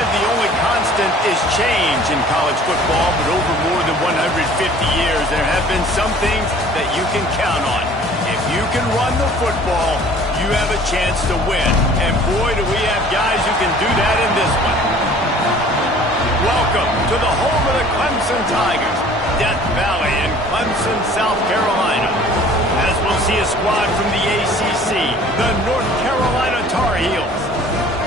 said, the only constant is change in college football, but over more than 150 years, there have been some things that you can count on. If you can run the football, you have a chance to win. And boy, do we have guys who can do that in this one. Welcome to the home of the Clemson Tigers, Death Valley in Clemson, South Carolina. As we'll see a squad from the ACC, the North Carolina Tar Heels,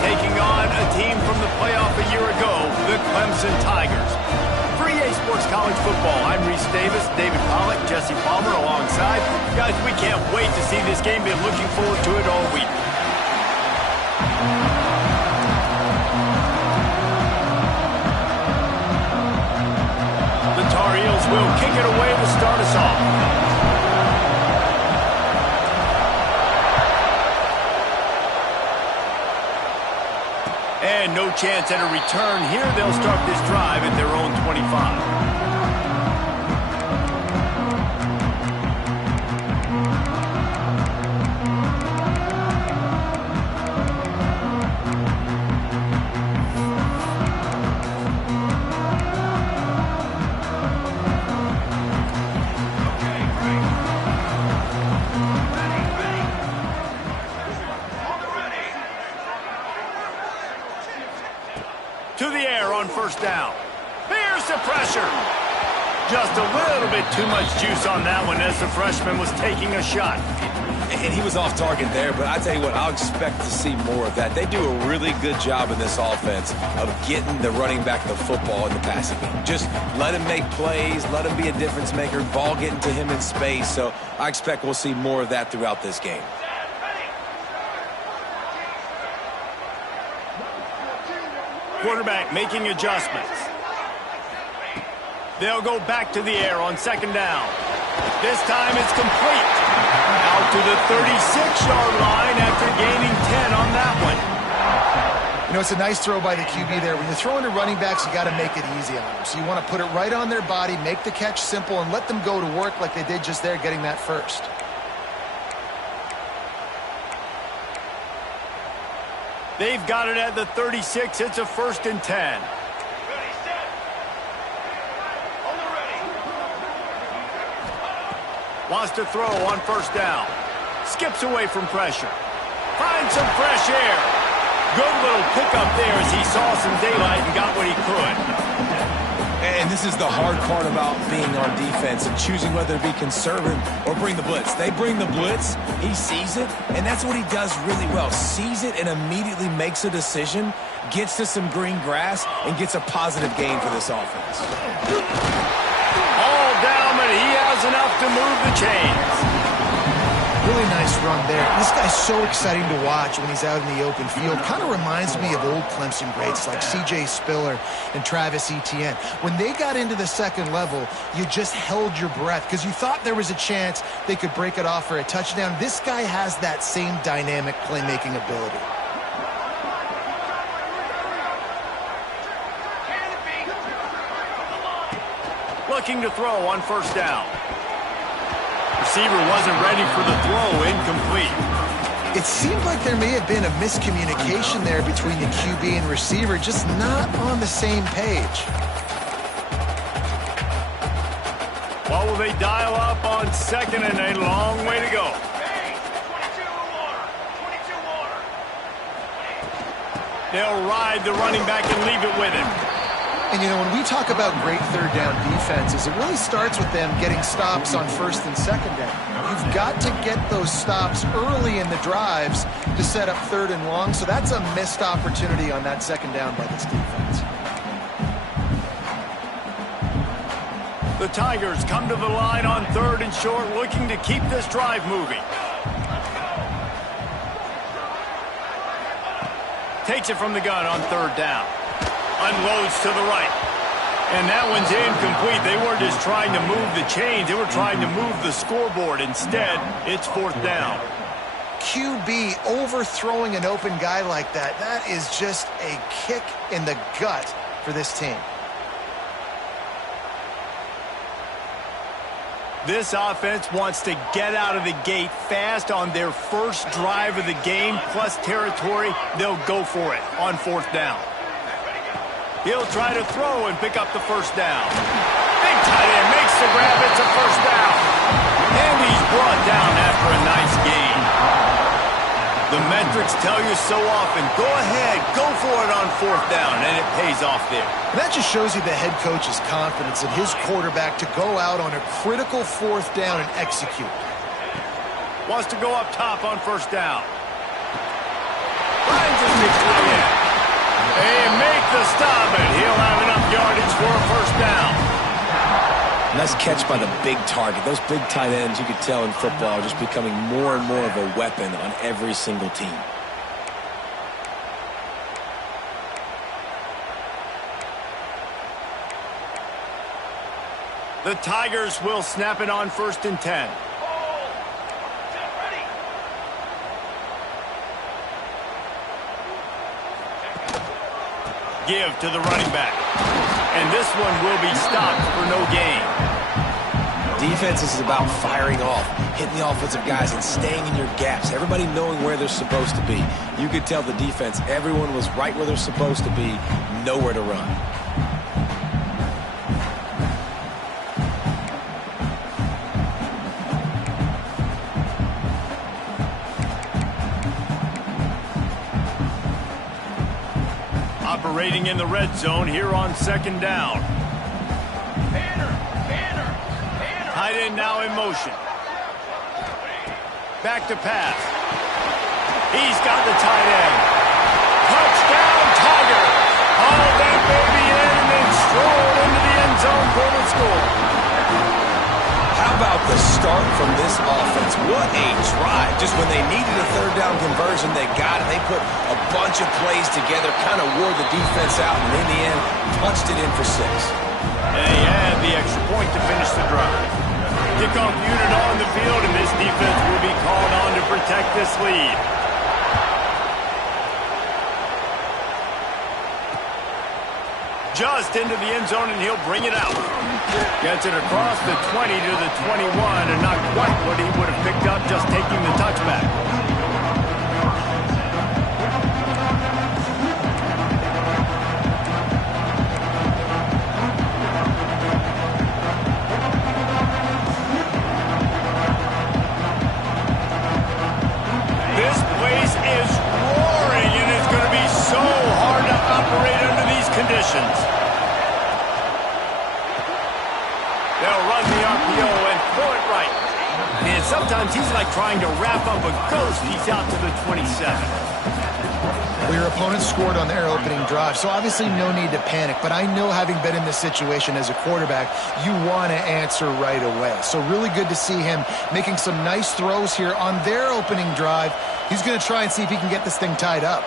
taking on a team from the playoff a year ago, the Clemson Tigers. For EA Sports College Football, I'm Reese Davis, David Pollack, Jesse Palmer alongside. Guys, we can't wait to see this game. Been looking forward to it all week. The Tar Heels will kick it away to start us off. And no chance at a return here. They'll start this drive at their own 25. To the air on first down. Here's the pressure. Just a little bit too much juice on that one as the freshman was taking a shot. And he was off target there, but I tell you what, I'll expect to see more of that. They do a really good job in this offense of getting the running back the football in the passing game. Just let him make plays, let him be a difference maker, ball getting to him in space. So I expect we'll see more of that throughout this game. Quarterback making adjustments. They'll go back to the air on second down. This time it's complete. Out to the 36-yard line after gaining 10 on that one. You know, it's a nice throw by the QB there. When you're throwing to running backs, you got to make it easy on them. So you want to put it right on their body, make the catch simple, and let them go to work like they did just there, getting that first. They've got it at the 36. It's a 1st and 10. Wants to throw on first down. Skips away from pressure. Finds some fresh air. Good little pickup there as he saw some daylight and got what he could. And this is the hard part about being on defense and choosing whether to be conservative or bring the blitz. They bring the blitz, he sees it, and that's what he does really well. Sees it and immediately makes a decision, gets to some green grass, and gets a positive gain for this offense. All down, but he has enough to move the chains. Really nice run there. This guy's so exciting to watch when he's out in the open field. Kind of reminds me of old Clemson greats like C.J. Spiller and Travis Etienne. When they got into the second level, you just held your breath because you thought there was a chance they could break it off for a touchdown. This guy has that same dynamic playmaking ability. Looking to throw on first down. Receiver wasn't ready for the throw, incomplete. It seemed like there may have been a miscommunication there between the QB and receiver, just not on the same page. What will they dial up on second and a long way to go? They'll ride the running back and leave it with him. And, you know, when we talk about great third down defenses, it really starts with them getting stops on first and second down. You've got to get those stops early in the drives to set up third and long, so that's a missed opportunity on that second down by this defense. The Tigers come to the line on third and short, looking to keep this drive moving. Takes it from the gun on third down. Unloads to the right. And that one's incomplete. They weren't just trying to move the chains. They were trying to move the scoreboard. Instead, it's fourth down. QB overthrowing an open guy like that. That is just a kick in the gut for this team. This offense wants to get out of the gate fast on their first drive of the game, plus territory. They'll go for it on fourth down. He'll try to throw and pick up the first down. Big tight end makes the grab. It's a first down. And he's brought down after a nice gain. The metrics tell you so often, go ahead, go for it on fourth down, and it pays off there. And that just shows you the head coach's confidence in his quarterback to go out on a critical fourth down and execute. Wants to go up top on first down. Finds his big tight end. They make the stop, and he'll have enough yardage for a first down. Nice catch by the big target. Those big tight ends, you could tell in football, are just becoming more and more of a weapon on every single team. The Tigers will snap it on 1st and 10. Give to the running back. And this one will be stopped for no gain. Defense is about firing off, hitting the offensive guys, and staying in your gaps. Everybody knowing where they're supposed to be. You could tell the defense, everyone was right where they're supposed to be, nowhere to run. Operating in the red zone here on 2nd down. Tight end now in motion. Back to pass. He's got the tight end. Touchdown, Tiger. Haul that baby in and then stroll into the end zone for the score. How about the start from this offense? What a drive. Just when they needed a 3rd down conversion, they got it. They put a bunch of plays together, kind of wore the defense out, and in the end, punched it in for 6. And he had the extra point to finish the drive. Kickoff unit on the field, and this defense will be called on to protect this lead. Just into the end zone, and he'll bring it out. Gets it across the 20 to the 21, and not quite what he would have picked up just taking the touchback. This place is roaring, and it's going to be so hard to operate under these conditions. They'll run the RPO and throw it right. And sometimes he's like trying to wrap up a ghost. He's out to the 27. Well, your opponent scored on their opening drive, so obviously no need to panic. But I know, having been in this situation as a quarterback, you want to answer right away. So really good to see him making some nice throws here on their opening drive. He's going to try and see if he can get this thing tied up.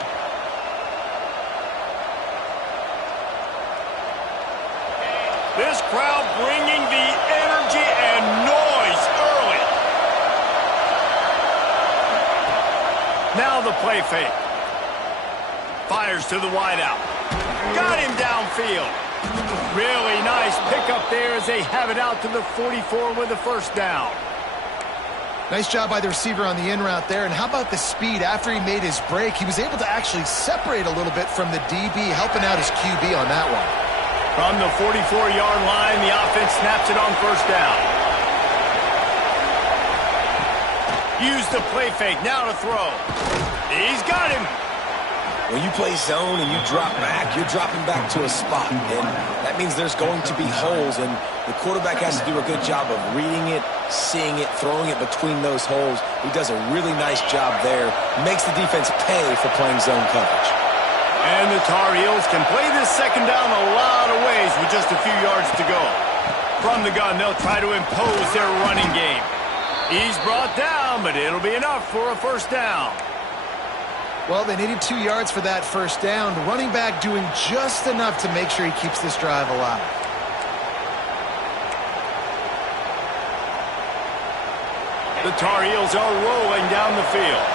This crowd bringing the energy and noise early. Now the play fake. Fires to the wideout. Got him downfield. Really nice pickup there as they have it out to the 44 with the first down. Nice job by the receiver on the in route there. And how about the speed after he made his break? He was able to actually separate a little bit from the DB, helping out his QB on that one. From the 44-yard line, the offense snaps it on first down. Use the play fake, now to throw. He's got him. When you play zone and you drop back, you're dropping back to a spot. And that means there's going to be holes, and the quarterback has to do a good job of reading it, seeing it, throwing it between those holes. He does a really nice job there. Makes the defense pay for playing zone coverage. And the Tar Heels can play this second down a lot of ways with just a few yards to go. From the gun, they'll try to impose their running game. He's brought down, but it'll be enough for a first down. Well, they needed 2 yards for that first down. The running back doing just enough to make sure he keeps this drive alive. The Tar Heels are rolling down the field.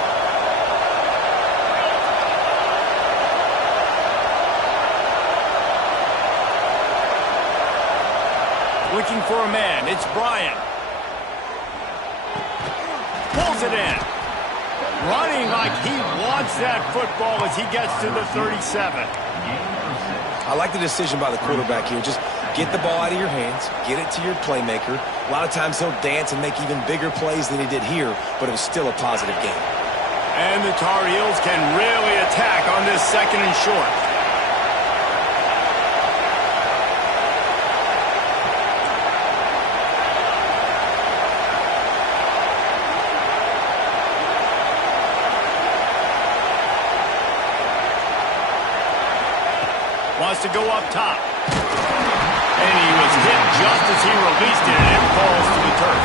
Looking for a man. It's Bryant. Pulls it in. Running like he wants that football as he gets to the 37. I like the decision by the quarterback here. Just get the ball out of your hands, get it to your playmaker. A lot of times he'll dance and make even bigger plays than he did here, but it was still a positive game. And the Tar Heels can really attack on this 2nd and short. Wants to go up top. And he was hit just as he released it, and it falls to the turf.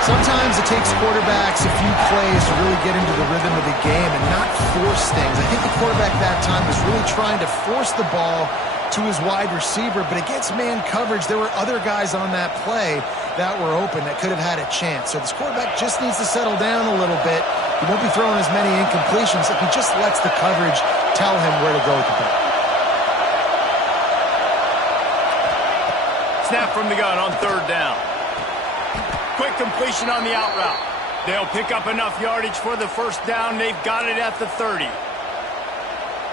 Sometimes it takes quarterbacks a few plays to really get into the rhythm of the game and not force things. I think the quarterback that time was really trying to force the ball to his wide receiver, but against man coverage, there were other guys on that play that were open that could have had a chance. So this quarterback just needs to settle down a little bit. He won't be throwing as many incompletions if he just lets the coverage tell him where to go with the ball. Snap from the gun on 3rd down. Quick completion on the out route. They'll pick up enough yardage for the 1st down. They've got it at the 30.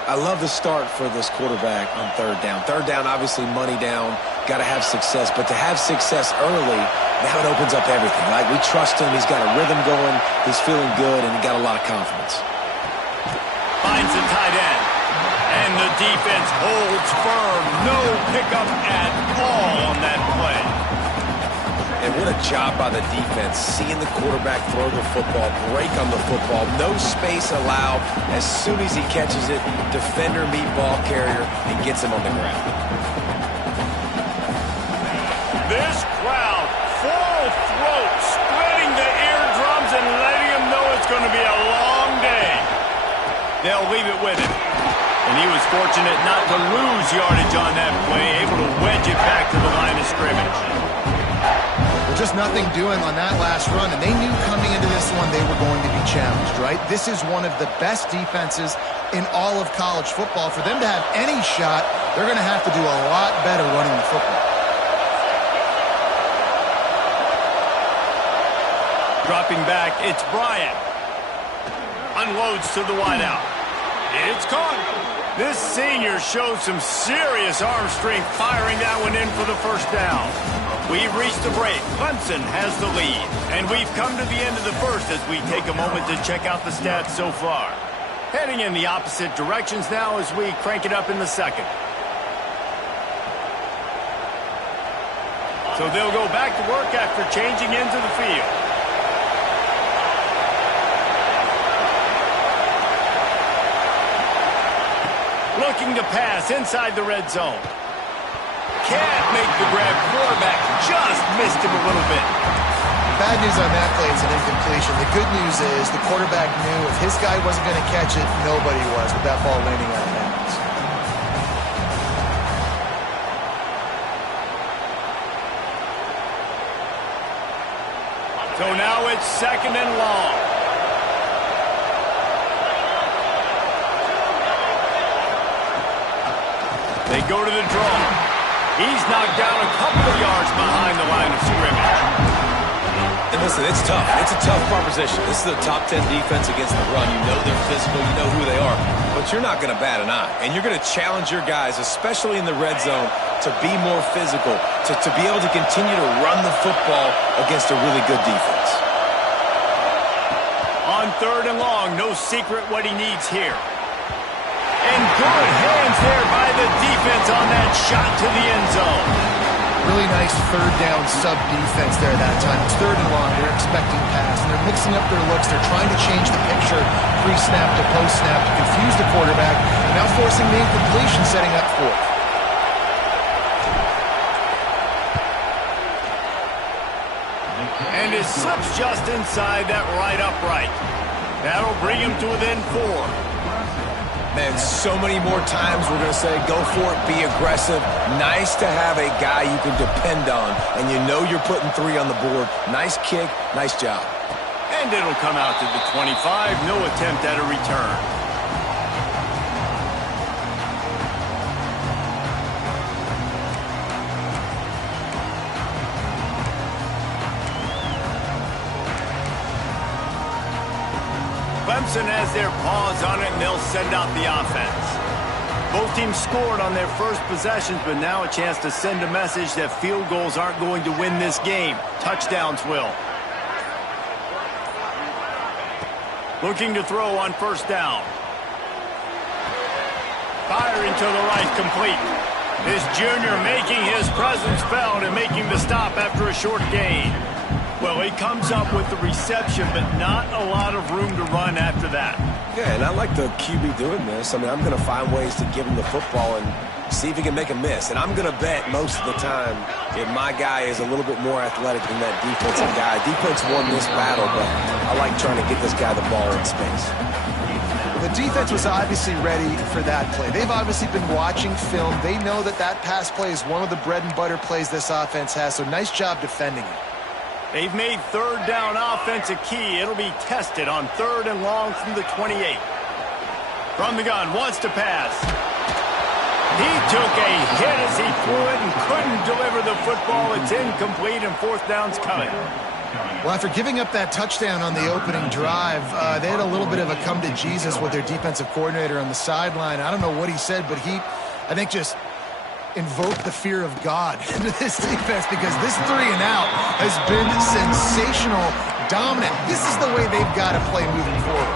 I love the start for this quarterback on 3rd down. 3rd down, obviously money down, got to have success. But to have success early, now it opens up everything. Like, we trust him. He's got a rhythm going. He's feeling good, and he got a lot of confidence. Finds the tight end. And the defense holds firm. No pickup at all on that play. And what a job by the defense. Seeing the quarterback throw the football, break on the football, no space allowed. As soon as he catches it, defender meet ball carrier and gets him on the ground. This crowd, full throat, splitting the eardrums and letting him know it's going to be a long day. They'll leave it with him. And he was fortunate not to lose yardage on that play, able to wedge it back to the line of scrimmage. Just nothing doing on that last run, and they knew coming into this one they were going to be challenged, right? This is one of the best defenses in all of college football. For them to have any shot, they're going to have to do a lot better running the football. Dropping back, it's Bryant. Unloads to the wideout. It's caught. This senior showed some serious arm strength firing that one in for the 1st down. We've reached the break. Clemson has the lead. And we've come to the end of the 1st as we take a moment to check out the stats so far. Heading in the opposite directions now as we crank it up in the 2nd. So they'll go back to work after changing into the field. Looking to pass inside the red zone. Can't make the grab. Quarterback just missed him a little bit. Bad news on that play, it's an incompletion. The good news is the quarterback knew if his guy wasn't going to catch it, nobody was with that ball landing out of bounds. So now it's 2nd and long. They go to the draw. He's knocked down a couple of yards behind the line of scrimmage. And listen, it's tough. It's a tough proposition. This is a top 10 defense against the run. You know they're physical. You know who they are. But you're not going to bat an eye. And you're going to challenge your guys, especially in the red zone, to be more physical, to be able to continue to run the football against a really good defense. On 3rd and long, no secret what he needs here. And good hands there by the defense on that shot to the end zone. Really nice 3rd down sub-defense there that time. It's 3rd and long. They're expecting pass, and they're mixing up their looks. They're trying to change the picture pre-snap to post-snap to confuse the quarterback, now forcing the incompletion, setting up 4th. And it slips just inside that right upright. That'll bring him to within 4. Man, so many more times we're going to say, go for it, be aggressive. Nice to have a guy you can depend on, and you know you're putting 3 on the board. Nice kick, nice job. And it'll come out to the 25, no attempt at a return. Clemson has their paws on it, and they'll send out the offense. Both teams scored on their first possessions, but now a chance to send a message that field goals aren't going to win this game. Touchdowns will. Looking to throw on first down. Firing to the right, complete. This junior making his presence felt and making the stop after a short gain. Well, he comes up with the reception, but not a lot of room to run after that. Yeah, and I like the QB doing this. I mean, I'm going to find ways to give him the football and see if he can make a miss. And I'm going to bet most of the time if my guy is a little bit more athletic than that defensive guy. Defense won this battle, but I like trying to get this guy the ball in space. The defense was obviously ready for that play. They've obviously been watching film. They know that that pass play is one of the bread and butter plays this offense has, so nice job defending it. They've made third down offense a key. It'll be tested on 3rd and long from the 28. From the gun, wants to pass. He took a hit as he threw it and couldn't deliver the football. It's incomplete, and 4th down's coming. Well, after giving up that touchdown on the opening drive, they had a little bit of a come to Jesus with their defensive coordinator on the sideline. I don't know what he said, but he, I think, just invoked the fear of God into this defense, because this 3 and out has been sensational, dominant. This is the way they've got to play moving forward.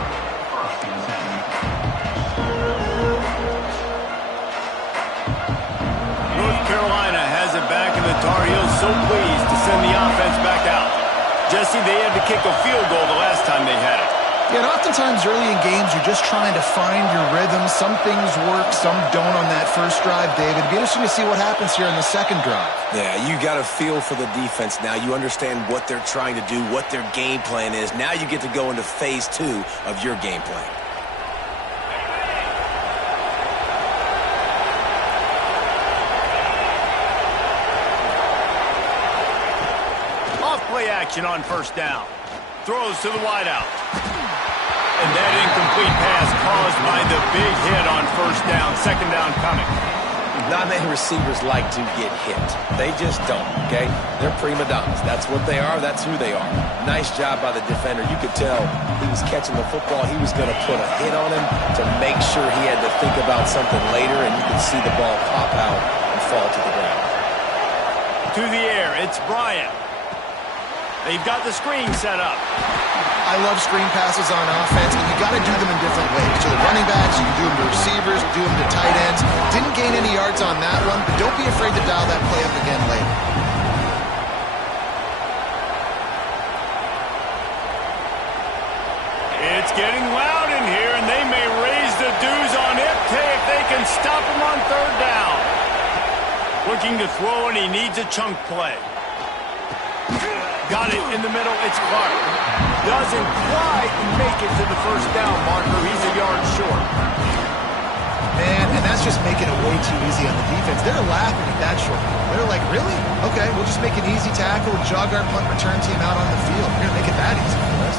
North Carolina has it back, and the Tar Heels so pleased to send the offense back out. Jesse, they had to kick a field goal the last time they had it. Yeah, and oftentimes early in games, you're just trying to find your rhythm. Some things work, some don't on that first drive, David. It'd be interesting to see what happens here in the second drive. Yeah, you got to feel for the defense now. You understand what they're trying to do, what their game plan is. Now you get to go into phase 2 of your game plan. Off-play action on first down. Throws to the wideout. And that incomplete pass caused by the big hit on first down. 2nd down coming. Not many receivers like to get hit. They just don't, okay? They're prima donnas. That's what they are. That's who they are. Nice job by the defender. You could tell he was catching the football. He was going to put a hit on him to make sure he had to think about something later, and you could see the ball pop out and fall to the ground. To the air, it's Bryant. They've got the screen set up. I love screen passes on offense, and you got to do them in different ways. To the running backs, you can do them to receivers, do them to tight ends. Didn't gain any yards on that one, but don't be afraid to dial that play up again later. It's getting loud in here, and they may raise the dues on Ipte if they can stop him on 3rd down. Looking to throw, and he needs a chunk play. Got it in the middle. It's Clark. Doesn't quite make it to the first down marker. He's a yard short. Man, and that's just making it way too easy on the defense. They're laughing at that short. They're like, really? Okay, we'll just make an easy tackle and jog our punt return team out on the field. We're going to make it that easy for us.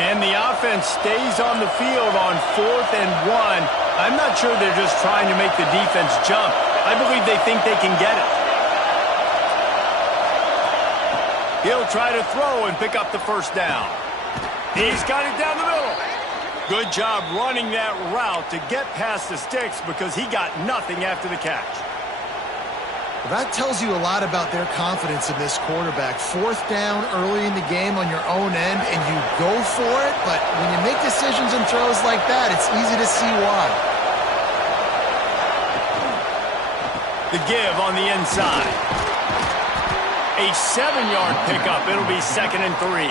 And the offense stays on the field on 4th and 1. I'm not sure they're just trying to make the defense jump. I believe they think they can get it. He'll try to throw and pick up the first down. He's got it down the middle. Good job running that route to get past the sticks, because he got nothing after the catch. Well, that tells you a lot about their confidence in this quarterback. 4th down early in the game on your own end, and you go for it, but when you make decisions and throws like that, it's easy to see why. The give on the inside. A 7-yard pickup. It'll be 2nd and 3.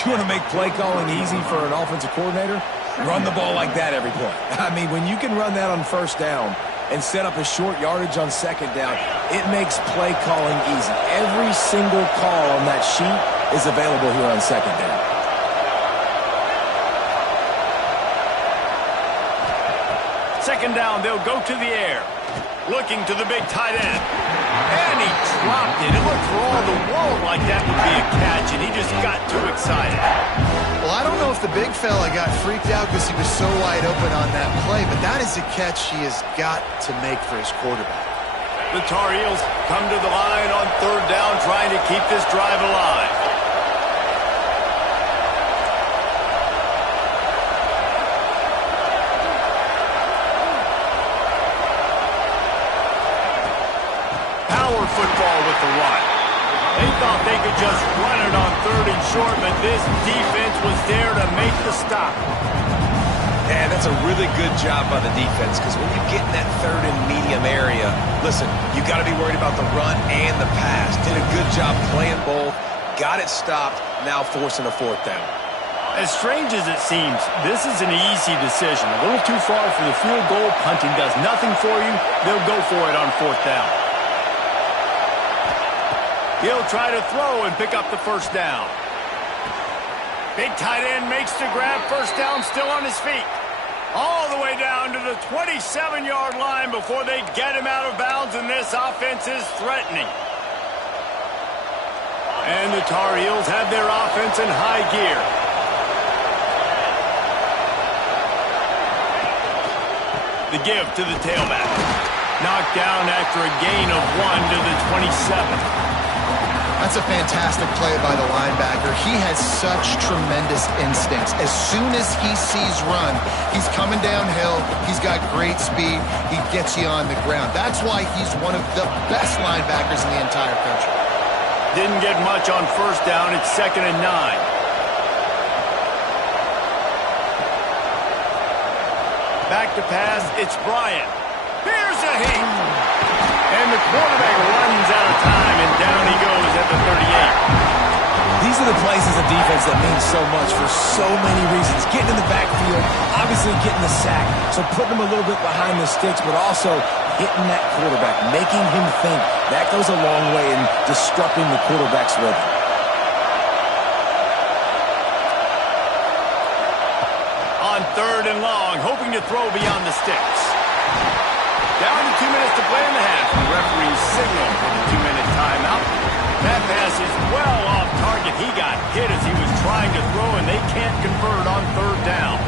You want to make play calling easy for an offensive coordinator? Run the ball like that every play. I mean, when you can run that on first down and set up a short yardage on 2nd down, it makes play calling easy. Every single call on that sheet is available here on 2nd down. Second down, they'll go to the air. Looking to the big tight end. And he dropped it. It looked for all the world like that would be a catch, and he just got too excited. Well, I don't know if the big fella got freaked out because he was so wide open on that play, but that is a catch he has got to make for his quarterback. The Tar Heels come to the line on 3rd down, trying to keep this drive alive. football with the run. They thought they could just run it on 3rd and short, but this defense was there to make the stop. And that's a really good job by the defense, because when you get in that 3rd and medium area, listen, you got to be worried about the run and the pass. Did a good job playing both, got it stopped, now forcing a 4th down. As strange as it seems, this is an easy decision. A little too far for the field goal. Punting does nothing for you. They'll go for it on 4th down. He'll try to throw and pick up the 1st down. Big tight end makes the grab. 1st down, still on his feet. All the way down to the 27-yard line before they get him out of bounds, and this offense is threatening. And the Tar Heels have their offense in high gear. The give to the tailback. Knocked down after a gain of 1 to the 27. That's a fantastic play by the linebacker. He has such tremendous instincts. As soon as he sees run, he's coming downhill. He's got great speed. He gets you on the ground. That's why he's one of the best linebackers in the entire country. Didn't get much on 1st down. It's 2nd and 9. Back to pass. It's Bryant. Here's a heat. And the quarterback runs out of time, and down he goes at the 38. These are the plays as a defense that mean so much for so many reasons. Getting in the backfield, obviously getting the sack, so putting him a little bit behind the sticks, but also hitting that quarterback, making him think. That goes a long way in disrupting the quarterback's rhythm. On 3rd and long, hoping to throw beyond the sticks. Down to 2 minutes to play in the half. The referee signaled for the 2-minute timeout. That pass is well off target. He got hit as he was trying to throw, and they can't convert on 3rd down.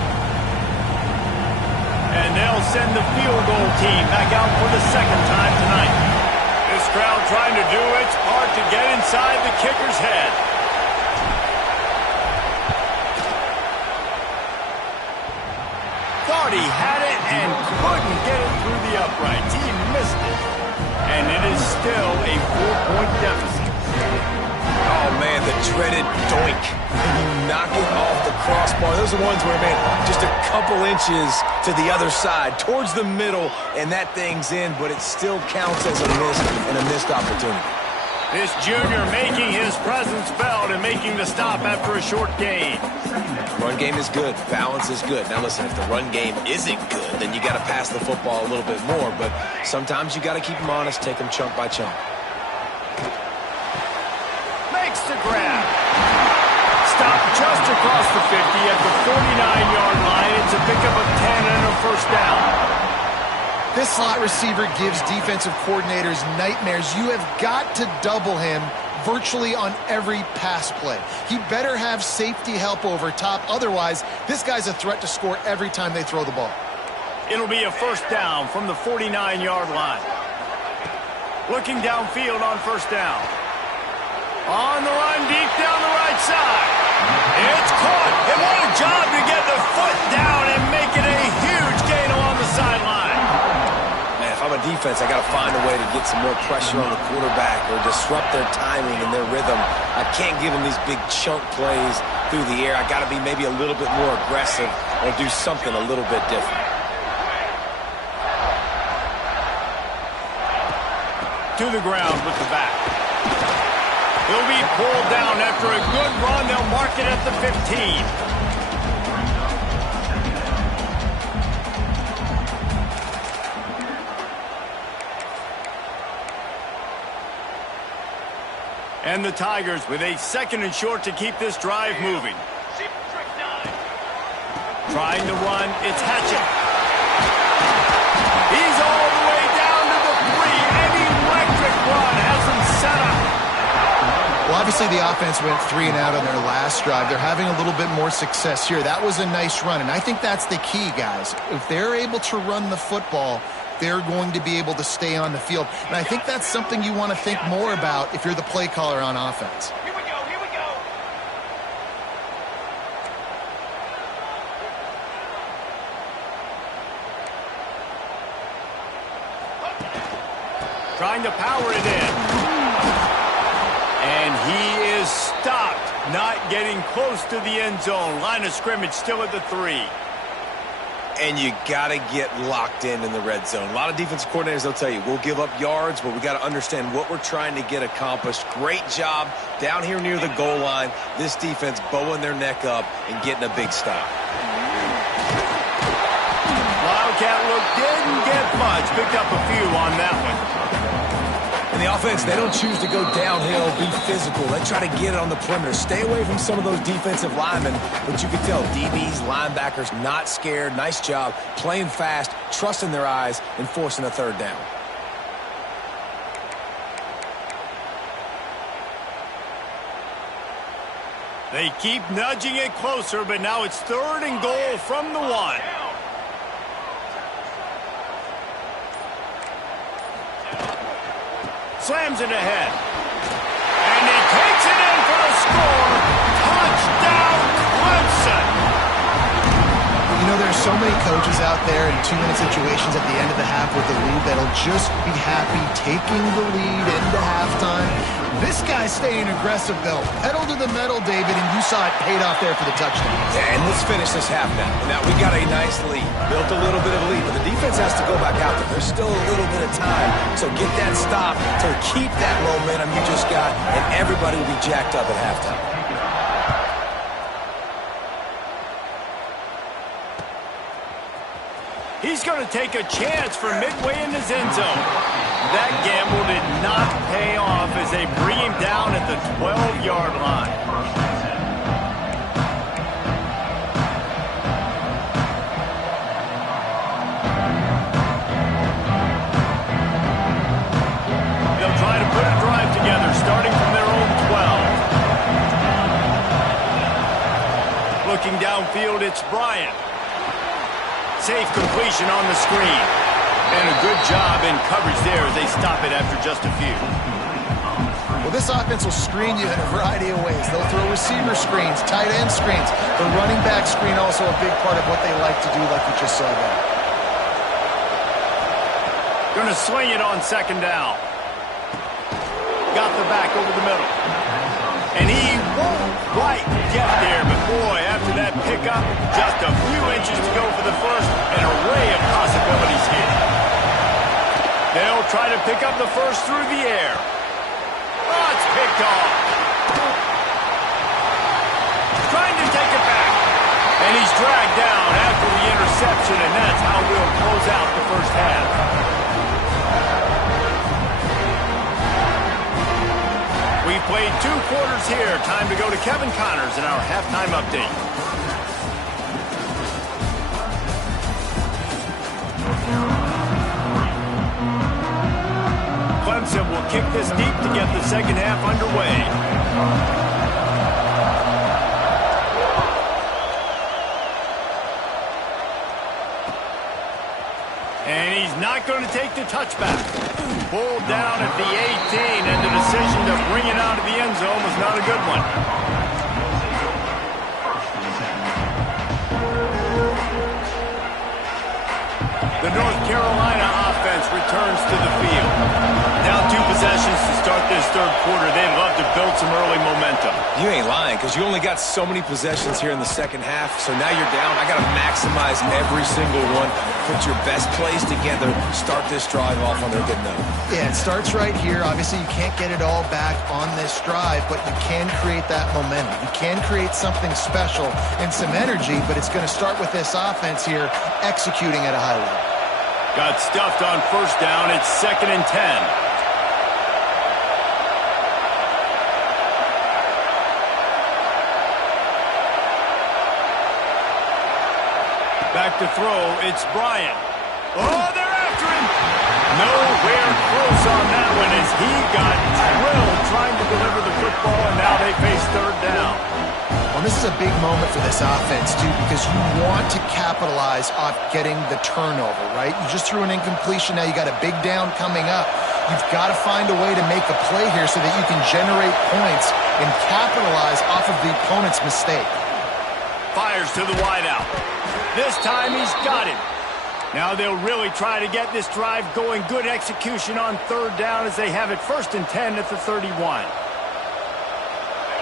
And they'll send the field goal team back out for the 2nd time tonight. This crowd trying to do its part to get inside the kicker's head. Thought he had it and couldn't get it through the uprights. He missed it. And it is still a 4-point deficit. Oh, man, the dreaded doink. You knock it off the crossbar. Those are ones where, man, just a couple inches to the other side, towards the middle, and that thing's in, but it still counts as a miss and a missed opportunity. This junior making his presence felt and making the stop after a short gain. Run game is good. Balance is good. Now, listen, if the run game isn't good, then you got to pass the football a little bit more, but sometimes you got to keep them honest, take them chunk by chunk. Makes the grab. Stop just across the 50 at the 49-yard line. It's a pickup of 10 and a 1st down. This slot receiver gives defensive coordinators nightmares. You have got to double him virtually on every pass play. He better have safety help over top. Otherwise, this guy's a threat to score every time they throw the ball. It'll be a 1st down from the 49-yard line. Looking downfield on 1st down. On the run, deep down the right side. It's caught. And what a job to get the foot down and make it a huge gain along the sideline. Man, if I'm a defense, I got to find a way to get some more pressure on the quarterback or disrupt their timing and their rhythm. I can't give them these big chunk plays through the air. I got to be maybe a little bit more aggressive or do something a little bit different. To the ground with the back. He'll be pulled down after a good run. They'll mark it at the 15. And the Tigers with a 2nd and short to keep this drive moving. Trying to run, it's Hatchett. He's all the way down to the 3. An electric run has him set up. Well, obviously the offense went 3 and out on their last drive. They're having a little bit more success here. That was a nice run, and I think that's the key, guys. If they're able to run the football, they're going to be able to stay on the field. And I think that's something you want to think more about if you're the play caller on offense. Here we go, here we go. Trying to power it in. he is stopped, not getting close to the end zone. Line of scrimmage still at the 3. And you got to get locked in the red zone. A lot of defensive coordinators, they'll tell you, we'll give up yards, but we got to understand what we're trying to get accomplished. Great job down here near the goal line. This defense bowing their neck up and getting a big stop. Wildcat look didn't get much. Picked up a few on that one. In the offense, they don't choose to go downhill, be physical. They try to get it on the perimeter. Stay away from some of those defensive linemen, but you can tell DBs, linebackers, not scared. Nice job playing fast, trusting their eyes, and forcing a third down. They keep nudging it closer, but now it's 3rd and goal from the 1. Slams it ahead. And he takes it in for a score. Touchdown, Clemson. You know, there's so many coaches out there in 2-minute situations at the end of the half with the lead that'll just be happy taking the lead into halftime. This guy's staying aggressive, though. Pedal to the metal, David, and you saw it paid off there for the touchdown. Yeah, and let's finish this half now. Now, we got a nice lead. Built a little bit of a lead, but the defense has to go back out there. There's still a little bit of time. So get that stop to keep that momentum you just got, and everybody will be jacked up at halftime. He's going to take a chance from midway in his end zone. That gamble did not pay off as they bring him down at the 12-yard line. They'll try to put a drive together, starting from their own 12. Looking downfield, it's Bryant. Safe completion on the screen. And a good job in coverage there as they stop it after just a few. Well, this offense will screen you in a variety of ways. They'll throw receiver screens, tight end screens. The running back screen also a big part of what they like to do, like we just saw there. Going to sling it on 2nd down. Got the back over the middle. And he won't quite get there, but boy, after that pickup, just a few inches to go for the first, an array of possibilities here. They'll try to pick up the first through the air. Oh, it's picked off. Trying to take it back. And he's dragged down after the interception, and that's how we'll close out the first half. We've played 2 quarters here. Time to go to Kevin Connors in our halftime update. Clemson will kick this deep to get the second half underway. And he's not going to take the touchback. Pulled down at the 18, and the decision to bring it out of the end zone was not a good one. The North Carolina offense returns to the field. Down 2 possessions to start this 3rd quarter. They'd love to build some early momentum. You ain't lying, because you only got so many possessions here in the second half, so now you're down. I got to maximize every single one. Put your best plays together. Start this drive off on a good note. Yeah, it starts right here. Obviously, you can't get it all back on this drive, but you can create that momentum. You can create something special and some energy, but it's going to start with this offense here executing at a high level. Got stuffed on 1st down. It's 2nd and 10. Back to throw, it's Bryant. Oh, they're after him. Nowhere close on that one as he got drilled trying to deliver the football, and now they face 3rd down. Well, this is a big moment for this offense, too, because you want to capitalize off getting the turnover, right? You just threw an incompletion. Now you got a big down coming up. You've got to find a way to make a play here so that you can generate points and capitalize off of the opponent's mistake. Fires to the wideout. This time he's got him. Now they'll really try to get this drive going. Good execution on 3rd down as they have it 1st and 10 at the 31.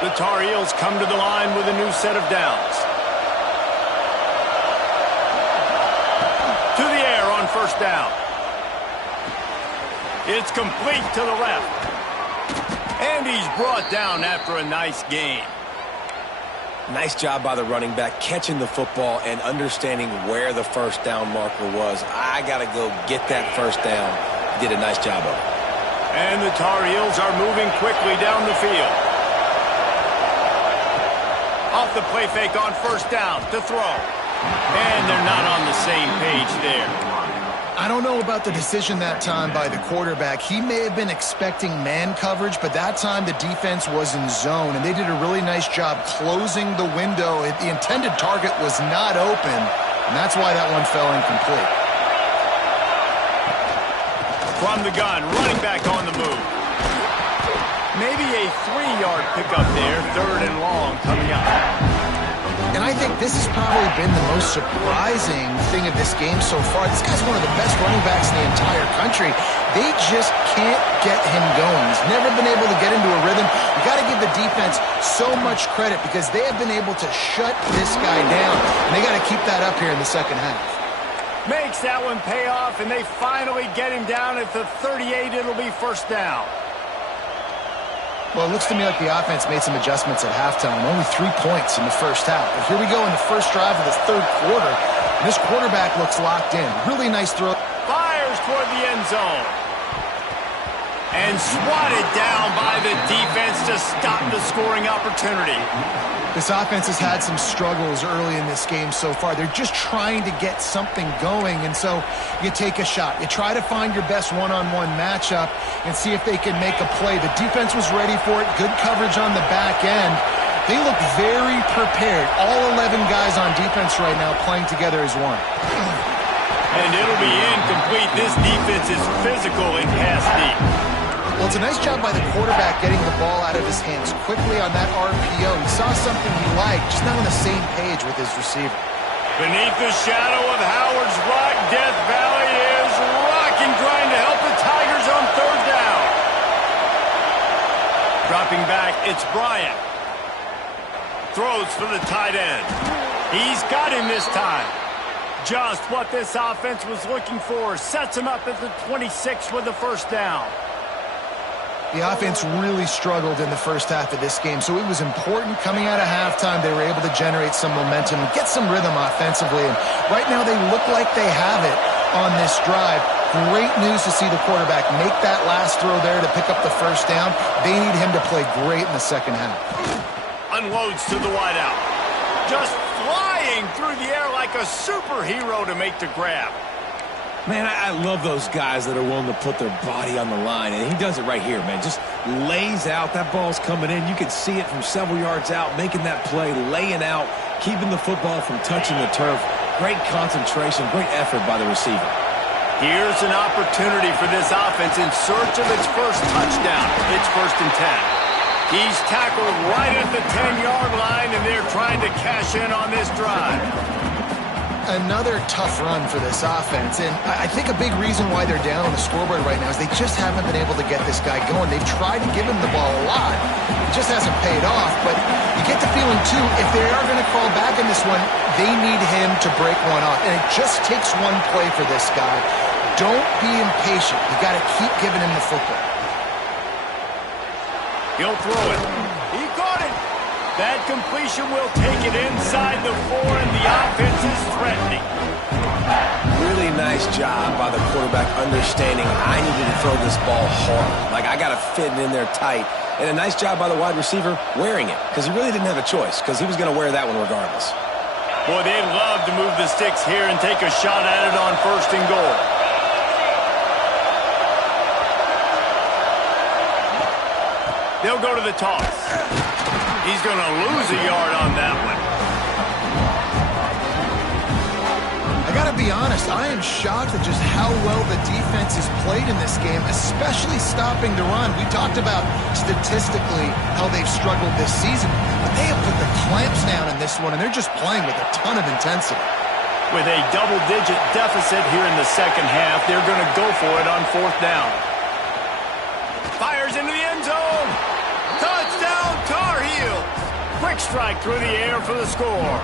The Tar Heels come to the line with a new set of downs. To the air on first down. It's complete to the left. And he's brought down after a nice gain. Nice job by the running back catching the football and understanding where the first down marker was. I got to go get that first down. He did a nice job of it. And the Tar Heels are moving quickly down the field. Off the play fake on first down to throw. And they're not on the same page there. I don't know about the decision that time by the quarterback. He may have been expecting man coverage, but that time the defense was in zone, and they did a really nice job closing the window. The intended target was not open, and that's why that one fell incomplete. From the gun, running back on the move. Maybe a 3-yard pickup there, 3rd and long coming up. And I think this has probably been the most surprising thing of this game so far. This guy's one of the best running backs in the entire country. They just can't get him going. He's never been able to get into a rhythm. You got to give the defense so much credit because they have been able to shut this guy down. And they got to keep that up here in the second half. Makes that one pay off, and they finally get him down at the 38. It'll be first down. Well, it looks to me like the offense made some adjustments at halftime. Only 3 points in the first half. But here we go in the first drive of this third quarter. And this quarterback looks locked in. Really nice throw. Fires toward the end zone. And swatted down by the defense to stop the scoring opportunity. This offense has had some struggles early in this game so far. They're just trying to get something going, and so you take a shot. You try to find your best one-on-one matchup and see if they can make a play. The defense was ready for it. Good coverage on the back end. They look very prepared. All 11 guys on defense right now playing together as one. And it'll be incomplete. This defense is physical and pass deep. Well, it's a nice job by the quarterback getting the ball out of his hands quickly on that RPO. He saw something he liked, just not on the same page with his receiver. Beneath the shadow of Howard's Rock, Death Valley is rocking, trying to help the Tigers on third down. Dropping back, it's Bryant. Throws for the tight end. He's got him this time. Just what this offense was looking for. Sets him up at the 26 with the first down. The offense really struggled in the first half of this game, so it was important coming out of halftime they were able to generate some momentum and get some rhythm offensively. And right now they look like they have it on this drive. Great news to see the quarterback make that last throw there to pick up the first down. They need him to play great in the second half. Unloads to the wideout. Just flying through the air like a superhero to make the grab. Man, I love those guys that are willing to put their body on the line, and he does it right here, man. Just lays out. That ball's coming in. You can see it from several yards out, making that play, laying out, keeping the football from touching the turf. Great concentration, great effort by the receiver. Here's an opportunity for this offense in search of its first touchdown. It's 1st and 10. He's tackled right at the 10-yard line, and they're trying to cash in on this drive. Another tough run for this offense, and I think a big reason why they're down on the scoreboard right now is they just haven't been able to get this guy going. They've tried to give him the ball a lot. It just hasn't paid off, but you get the feeling, too, if they are going to crawl back in this one, they need him to break one off, and it just takes one play for this guy. Don't be impatient. You got to keep giving him the football. He'll throw it. He caught it. That completion will take it inside the 4, and the offense is threatening. Really nice job by the quarterback understanding I needed to throw this ball hard. Like, I got to fit it in there tight. And a nice job by the wide receiver wearing it, because he really didn't have a choice, because he was going to wear that one regardless. Boy, they'd love to move the sticks here and take a shot at it on 1st and goal. They'll go to the toss. He's going to lose a yard on that one. I got to be honest, I am shocked at just how well the defense has played in this game, especially stopping the run. We talked about statistically how they've struggled this season, but they have put the clamps down in this one, and they're just playing with a ton of intensity. With a double-digit deficit here in the second half, they're going to go for it on 4th down. Fires into the end zone. Touchdown, Tar Heels. strike through the air for the score.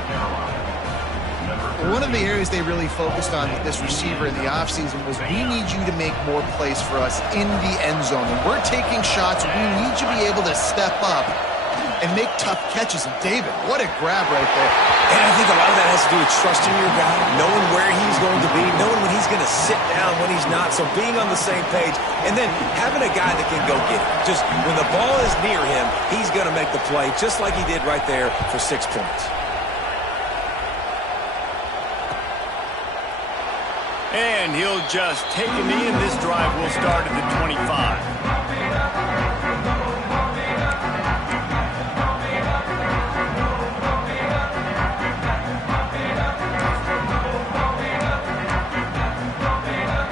One of the areas they really focused on with this receiver in the offseason was we need you to make more plays for us in the end zone. When we're taking shots, we need you to be able to step up and make tough catches. And David, what a grab right there. And I think a lot of that has to do with trusting your guy, knowing where he's going to be, knowing when he's going to sit down, when he's not. So being on the same page, and then having a guy that can go get it. Just when the ball is near him, he's going to make the play, just like he did right there for 6 points. And he'll just take a knee, and this drive will start at the 25.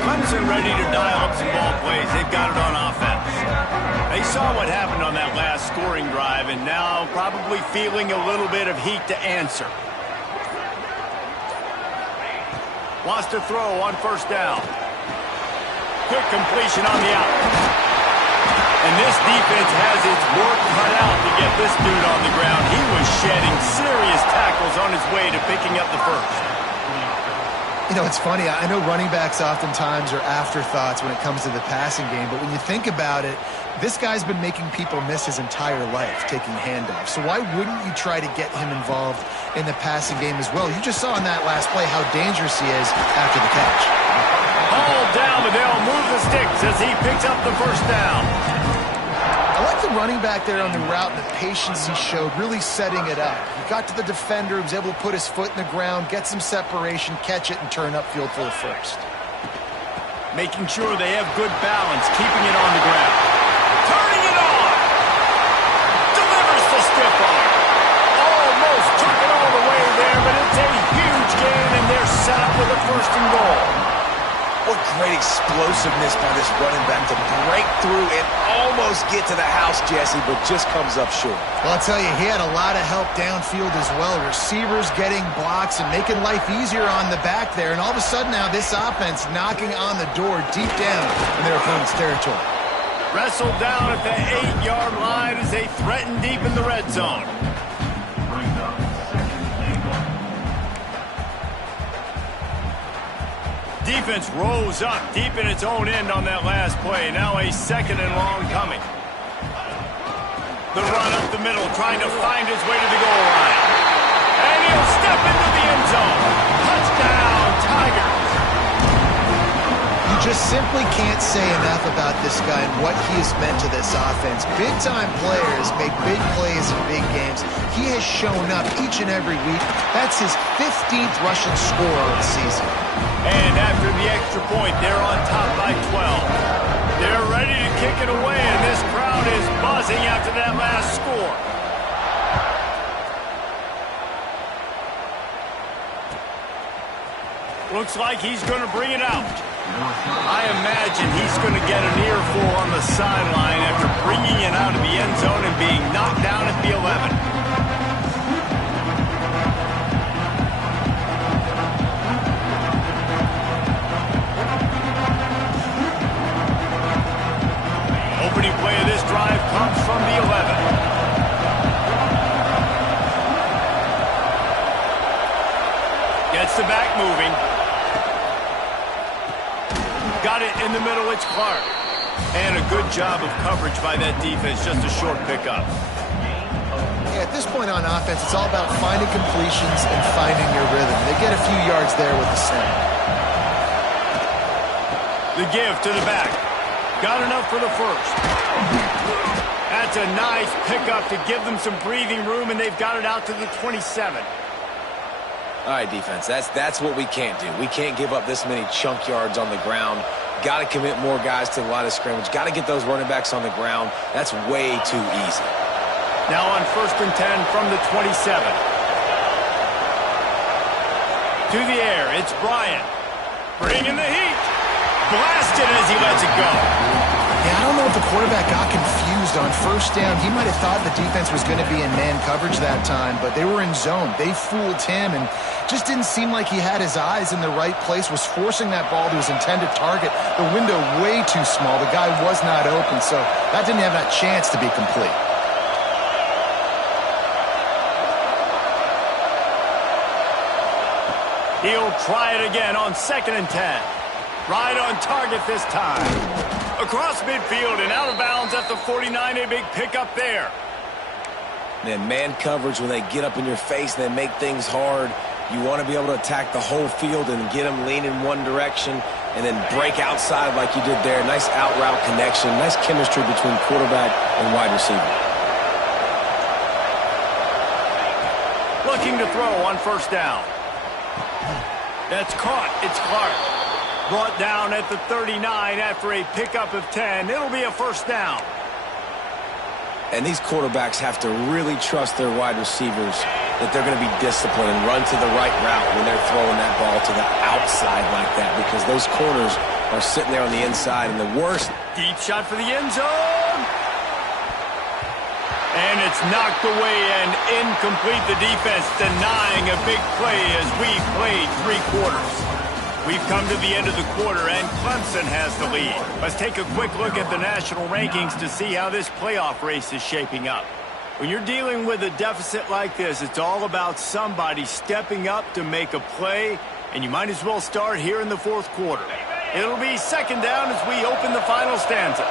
Clemson ready to dial up some ball plays. They've got it on offense. They saw what happened on that last scoring drive, and now probably feeling a little bit of heat to answer. Wants to throw on first down. Quick completion on the out. And this defense has its work cut out to get this dude on the ground. He was shedding serious tackles on his way to picking up the first. You know, it's funny. I know running backs oftentimes are afterthoughts when it comes to the passing game, but when you think about it, this guy's been making people miss his entire life taking handoffs. So why wouldn't you try to get him involved in the passing game as well? You just saw in that last play how dangerous he is after the catch. All down, but they'll move the sticks as he picks up the first down. I like the running back there on the route and the patience he showed, really setting it up. He got to the defender, he was able to put his foot in the ground, get some separation, catch it, and turn upfield for the first. Making sure they have good balance, keeping it on the ground. Turning it on! Delivers the stiff arm. Almost took it all the way there, but it's a huge gain, and they're set up with a first and goal. What great explosiveness by this running back to break through and almost get to the house, Jesse, but just comes up short. Well, I'll tell you, he had a lot of help downfield as well. Receivers getting blocks and making life easier on the back there. And all of a sudden now this offense knocking on the door deep down in their opponent's territory. Wrestled down at the 8-yard line as they threaten deep in the red zone. Defense rose up deep in its own end on that last play. Now a second and long coming. The run up the middle, trying to find his way to the goal line. And he'll step into the end zone. Touchdown, Tigers. You just simply can't say enough about this guy and what he has meant to this offense. Big-time players make big plays in big games. He has shown up each and every week. That's his 15th rushing score of the season. And after the extra point, they're on top by 12. They're ready to kick it away, and this crowd is buzzing after that last score. Looks like he's going to bring it out. I imagine he's going to get an earful on the sideline after bringing it out of the end zone and being knocked down at the 11. Opening play of this drive comes from the 11. Gets the back moving. Got it in the middle, it's Clark. And a good job of coverage by that defense, just a short pickup. Yeah, at this point on offense, it's all about finding completions and finding your rhythm. They get a few yards there with the center. The give to the back. Got enough for the first. That's a nice pickup to give them some breathing room, and they've got it out to the 27. All right, defense, that's what we can't do. We can't give up this many chunk yards on the ground. Got to commit more guys to the line of scrimmage. Got to get those running backs on the ground. That's way too easy. Now on 1st and 10 from the 27. To the air, it's Bryant. Bringing the heat. Blasted as he lets it go. Yeah, I don't know if the quarterback got confused on first down. He might have thought the defense was going to be in man coverage that time, but they were in zone. They fooled him and just didn't seem like he had his eyes in the right place, was forcing that ball to his intended target. The window way too small. The guy was not open, so that didn't have that chance to be complete. He'll try it again on 2nd and 10. Right on target this time. Across midfield and out of bounds at the 49. A big pickup there. And man coverage, when they get up in your face and they make things hard, you want to be able to attack the whole field and get them lean in one direction and then break outside like you did there. Nice out route connection. Nice chemistry between quarterback and wide receiver. Looking to throw on 1st down. That's caught. It's Clark. Brought down at the 39 after a pickup of 10. It'll be a 1st down. And these quarterbacks have to really trust their wide receivers that they're going to be disciplined and run to the right route when they're throwing that ball to the outside like that, because those corners are sitting there on the inside. And the worst. Deep shot for the end zone. And it's knocked away and incomplete. The defense denying a big play as we played 3 quarters. We've come to the end of the quarter, and Clemson has the lead. Let's take a quick look at the national rankings to see how this playoff race is shaping up. When you're dealing with a deficit like this, it's all about somebody stepping up to make a play, and you might as well start here in the 4th quarter. It'll be 2nd down as we open the final stanza.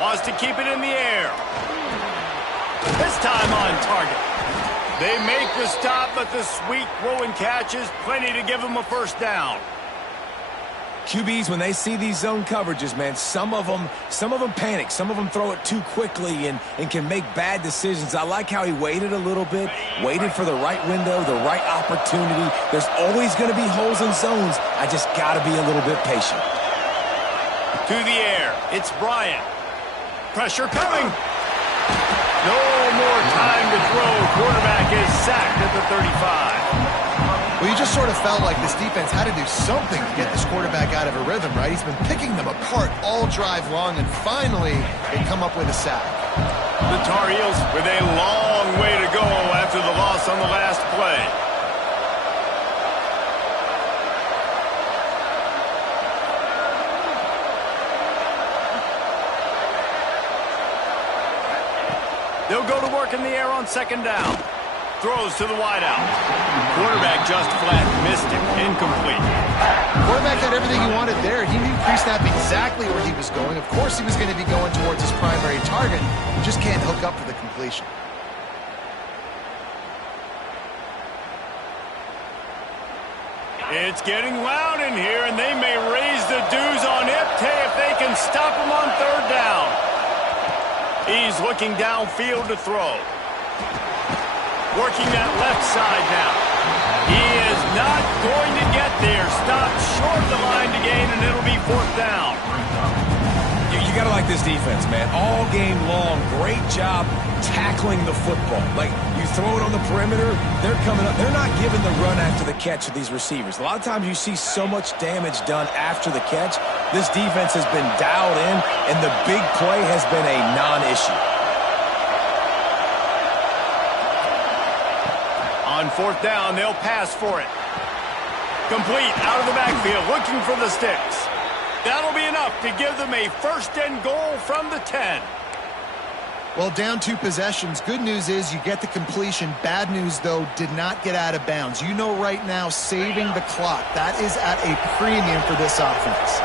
Wants to keep it in the air. This time on target. They make the stop, but the sweet throw and catch is plenty to give them a 1st down. QBs, when they see these zone coverages, man, some of them panic. Some of them throw it too quickly and can make bad decisions. I like how he waited a little bit, waited for the right window, the right opportunity. There's always going to be holes in zones. I just got to be a little bit patient. To the air. It's Bryant. Pressure coming. No more time to throw. Quarterback is sacked at the 35. Well, you just sort of felt like this defense had to do something to get this quarterback out of a rhythm, right? He's been picking them apart all drive long, and finally they come up with a sack. The Tar Heels with a long way to go after the loss on the last play. They'll go to work in the air on 2nd down. Throws to the wideout. Quarterback just flat missed it. Incomplete. Quarterback had everything he wanted there. He knew pre-snap exactly where he was going. Of course he was going to be going towards his primary target. He just can't hook up for the completion. It's getting loud in here, and they may raise the dues on Iptay if they can stop him on 3rd down. He's looking downfield to throw. Working that left side now. He is not going to get there. Stopped short of the line to gain, and it'll be 4th down. You got to like this defense, man. All game long, great job tackling the football. Like, you throw it on the perimeter, they're coming up. They're not giving the run after the catch to these receivers. A lot of times you see so much damage done after the catch. This defense has been dialed in, and the big play has been a non-issue. On 4th down, they'll pass for it. Complete out of the backfield, looking for the sticks. That'll be enough to give them a 1st and goal from the 10. Well, down 2 possessions. Good news is you get the completion. Bad news, though, did not get out of bounds. You know right now, saving the clock. That is at a premium for this offense.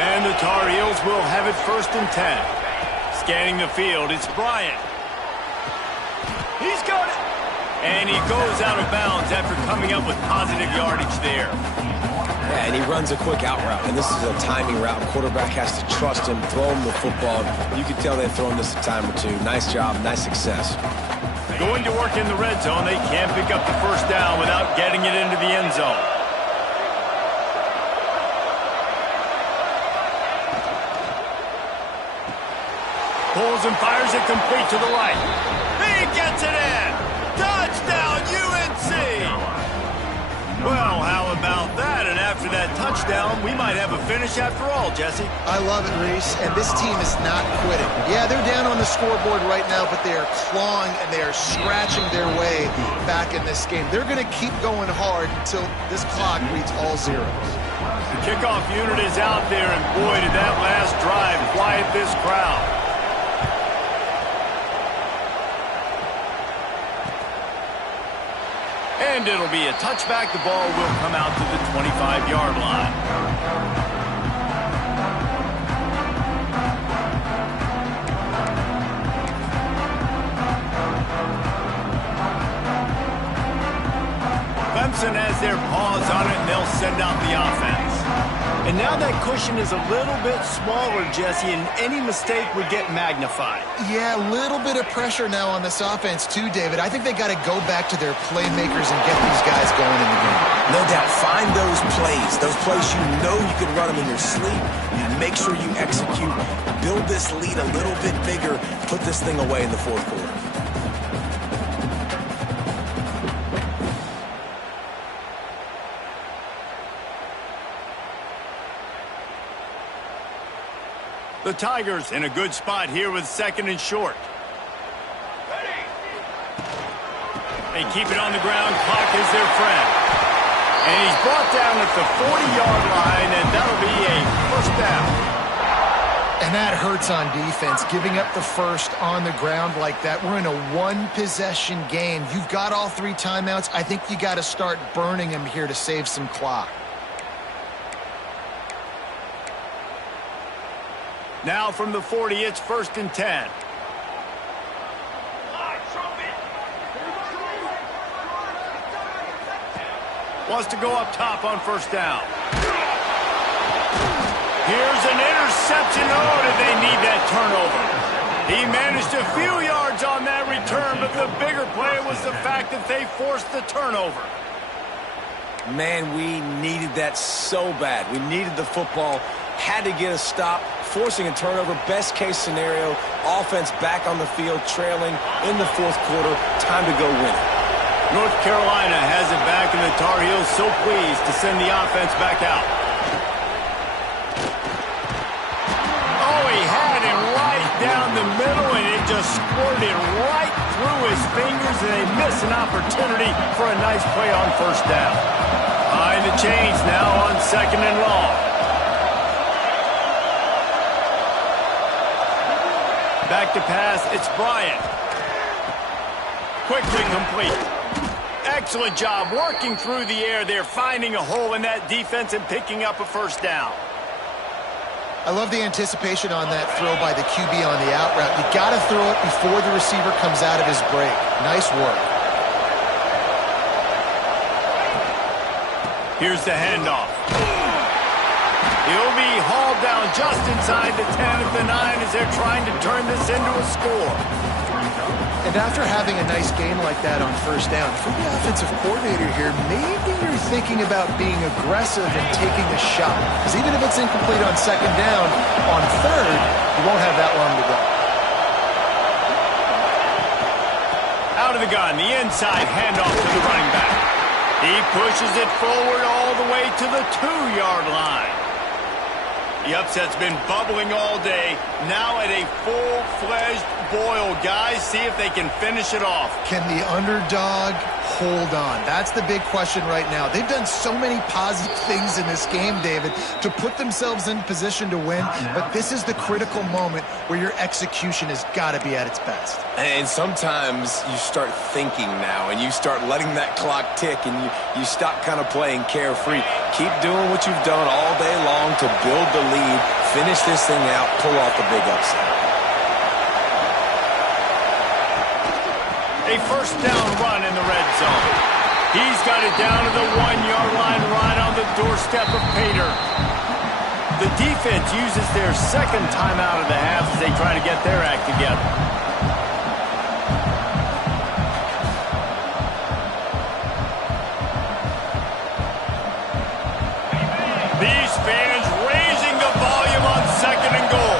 And the Tar Heels will have it 1st and 10. Scanning the field, it's Bryant. He's got it. And he goes out of bounds after coming up with positive yardage there. Yeah, and he runs a quick out route, and this is a timing route. Quarterback has to trust him, throw him the football. You can tell they've thrown this a time or two. Nice job, nice success. Going to work in the red zone. They can't pick up the 1st down without getting it into the end zone. Pulls and fires it complete to the right. He gets it in. Touchdown, UNC! Well, how about that? And after that touchdown, we might have a finish after all, Jesse. I love it, Reese, and this team is not quitting. Yeah, they're down on the scoreboard right now, but they are clawing and they are scratching their way back in this game. They're going to keep going hard until this clock reads all zeros. The kickoff unit is out there, and boy, did that last drive quiet this crowd. And it'll be a touchback. The ball will come out to the 25-yard line. Clemson has their paws on it, and they'll send out the offense. And now that cushion is a little bit smaller, Jesse, and any mistake would get magnified. Yeah, a little bit of pressure now on this offense too, David. I think they got to go back to their playmakers and get these guys going in the game. No doubt. Find those plays you know you can run them in your sleep. You make sure you execute. Build this lead a little bit bigger. Put this thing away in the fourth quarter. The Tigers in a good spot here with 2nd and short. They keep it on the ground. Clock is their friend. And he's brought down at the 40-yard line, and that'll be a first down. And that hurts on defense, giving up the first on the ground like that. We're in a one-possession game. You've got all 3 timeouts. I think you got to start burning them here to save some clock. Now from the 40, it's 1st and 10. Wants to go up top on 1st down. Here's an interception. Oh, did they need that turnover? He managed a few yards on that return, but the bigger play was the fact that they forced the turnover. Man, we needed that so bad. We needed the football. Had to get a stop, forcing a turnover. Best case scenario, offense back on the field, trailing in the 4th quarter. Time to go win it. North Carolina has it back, and the Tar Heels so pleased to send the offense back out. Oh, he had it right down the middle, and it just squirted right through his fingers, and they miss an opportunity for a nice play on 1st down. Behind the chains now on 2nd and long. Back to pass, it's Bryant. Quickly complete. Excellent job working through the air there, finding a hole in that defense and picking up a 1st down. I love the anticipation on that throw by the QB on the out route. You got to throw it before the receiver comes out of his break. Nice work. Here's the handoff. He'll be hauled down just inside the 10 at the 9 as they're trying to turn this into a score. And after having a nice game like that on 1st down, for the offensive coordinator here, maybe you're thinking about being aggressive and taking a shot. Because even if it's incomplete on 2nd down, on 3rd, you won't have that long to go. Out of the gun, the inside handoff to the running back. He pushes it forward all the way to the 2-yard line. The upset's been bubbling all day. Now at a full-fledged boil. Guys, see if they can finish it off. Can the underdog hold on? That's the big question right now. They've done so many positive things in this game, David, to put themselves in position to win. But this is the critical moment where your execution has got to be at its best. And sometimes you start thinking now, and you start letting that clock tick, and you stop kind of playing carefree. Keep doing what you've done all day long to build the lead, finish this thing out, pull off the big upset. A 1st down run in the red zone. He's got it down to the 1-yard line right on the doorstep of Pater. The defense uses their 2nd timeout of the half as they try to get their act together. These fans raising the volume on 2nd and goal.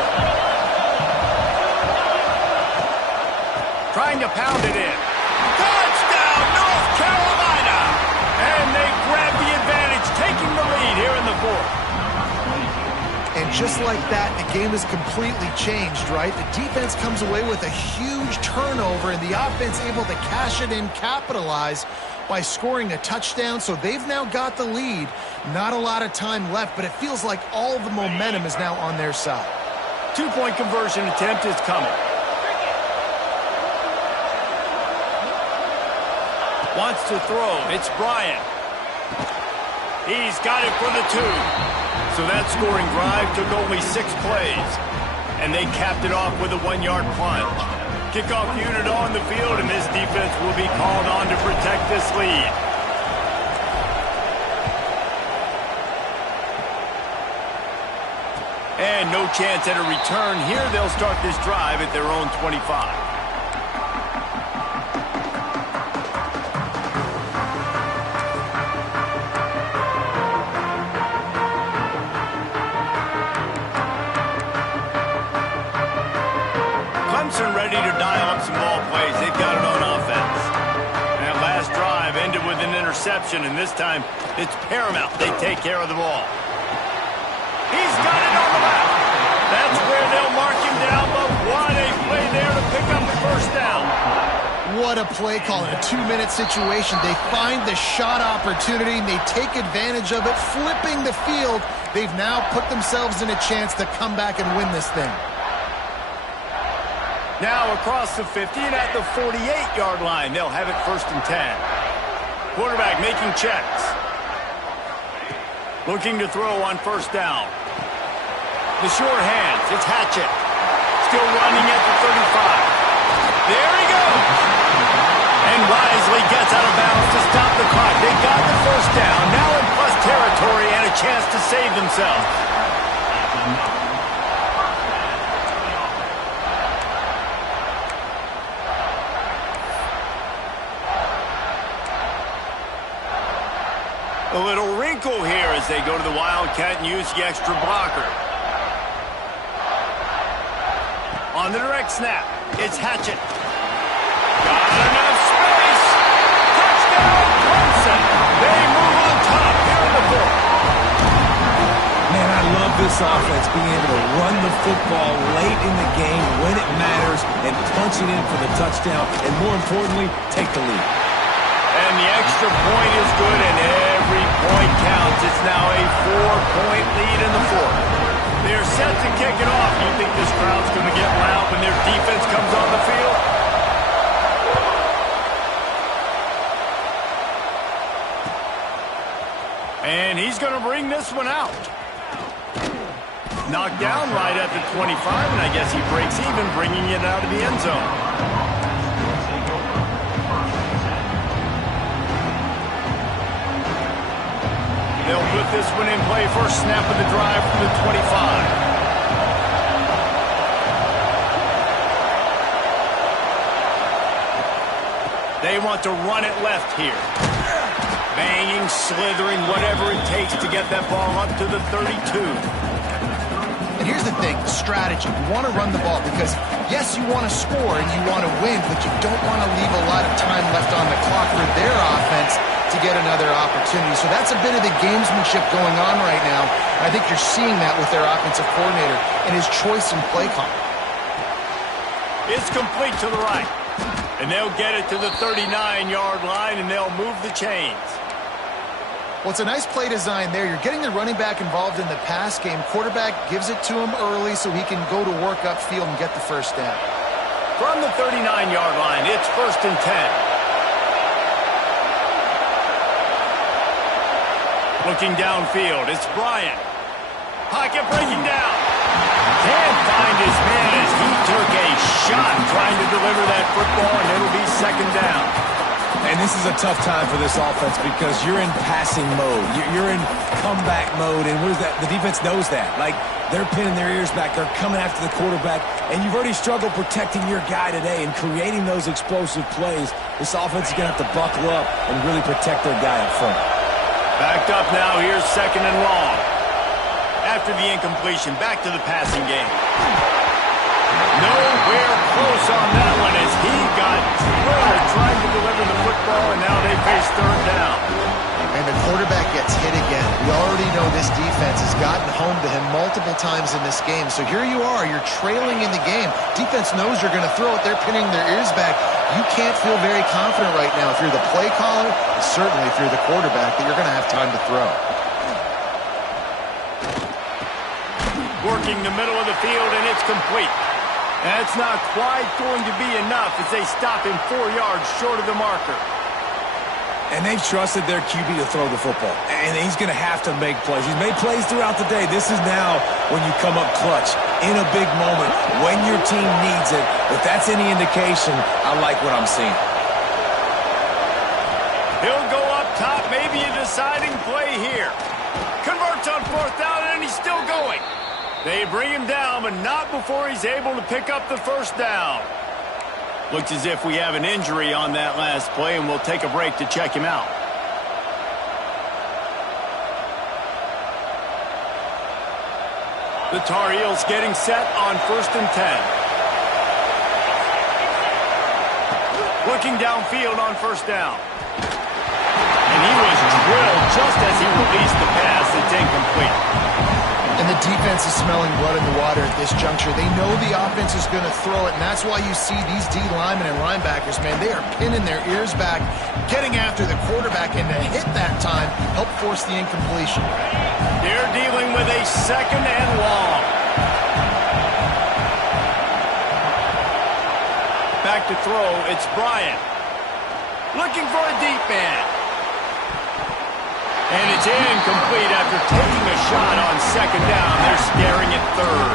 Trying to pound it in. Touchdown, North Carolina! And they grab the advantage, taking the lead here in the 4th. And just like that, the game is completely changed, right? The defense comes away with a huge turnover, and the offense able to cash it in, capitalize by scoring a touchdown. So they've now got the lead. Not a lot of time left, but it feels like all the momentum is now on their side. 2-point conversion attempt is coming. Wants to throw. It's Bryant. He's got it for the 2. So that scoring drive took only 6 plays. And they capped it off with a 1-yard plunge. Kickoff unit on the field, and this defense will be called on to protect this lead. And no chance at a return here. They'll start this drive at their own 25. Clemson ready to dial up some ball plays. They've got it on offense. That last drive ended with an interception, and this time it's paramount they take care of the ball. He's got it on the left. That's where they'll mark him down, but what a play there to pick up the first down. What a play call in a 2-minute situation. They find the shot opportunity, and they take advantage of it, flipping the field. They've now put themselves in a chance to come back and win this thing. Now across the 50 and at the 48-yard line, they'll have it 1st and 10. Quarterback making checks. Looking to throw on 1st down. The sure hands, it's Hatchett. Still running at the 35. There he goes. And wisely gets out of bounds to stop the clock. They got the 1st down, now in plus territory and a chance to save themselves. A little wrinkle here as they go to the Wildcat and use the extra blocker. On the direct snap, it's Hatchett. Got enough space. Touchdown, Clemson. They move on top here in the 4th. Man, I love this offense being able to run the football late in the game when it matters and punch it in for the touchdown and, more importantly, take the lead. And the extra point is good, and every point counts. It's now a 4-point lead in the 4th. They're set to kick it off. You think this crowd's going to get loud when their defense comes on the field? And he's going to bring this one out. Knocked down right at the 25, and I guess he breaks even, bringing it out of the end zone. They'll put this one in play. First snap of the drive from the 25. They want to run it left here. Banging, slithering, whatever it takes to get that ball up to the 32. And here's the thing, strategy. You want to run the ball because, yes, you want to score and you want to win, but you don't want to leave a lot of time left on the clock for their offense to get another opportunity. So that's a bit of the gamesmanship going on right now. I think you're seeing that with their offensive coordinator and his choice in play call. It's complete to the right. And they'll get it to the 39-yard line, and they'll move the chains. Well, it's a nice play design there. You're getting the running back involved in the pass game. Quarterback gives it to him early so he can go to work upfield and get the 1st down. From the 39-yard line, it's 1st and 10. Looking downfield, it's Bryant. Pocket breaking down. Can't find his man as he took a shot trying to deliver that football, and it'll be 2nd down. And this is a tough time for this offense because you're in passing mode. You're in comeback mode, and what is that? The defense knows that. Like, they're pinning their ears back. They're coming after the quarterback, and you've already struggled protecting your guy today and creating those explosive plays. This offense is going to have to buckle up and really protect their guy up front. Backed up now, here's 2nd and long. After the incompletion, back to the passing game. Nowhere close on that one as he got drilled trying to deliver the football, and now they face 3rd down. And the quarterback gets hit again. We already know this defense has gotten home to him multiple times in this game. So here you are, you're trailing in the game. Defense knows you're going to throw it. They're pinning their ears back. You can't feel very confident right now if you're the play caller, and certainly if you're the quarterback, that you're going to have time to throw. Working the middle of the field, and it's complete. And it's not quite going to be enough as they stop him 4 yards short of the marker. And they've trusted their QB to throw the football. And he's going to have to make plays. He's made plays throughout the day. This is now when you come up clutch in a big moment when your team needs it. If that's any indication, I like what I'm seeing. He'll go up top, maybe a deciding play here. Converts on 4th down, and he's still going. They bring him down, but not before he's able to pick up the 1st down. Looks as if we have an injury on that last play, and we'll take a break to check him out. The Tar Heels getting set on 1st and 10. Looking downfield on 1st down. And he was drilled just as he released the pass. It's incomplete. And the defense is smelling blood in the water at this juncture. They know the offense is going to throw it, and that's why you see these D linemen and linebackers, man, they are pinning their ears back, getting after the quarterback, and to hit that time, help force the incompletion. They're dealing with a 2nd and long. Back to throw, it's Bryant. Looking for a deep man. And it's incomplete after taking a shot on 2nd down. They're staring at 3rd.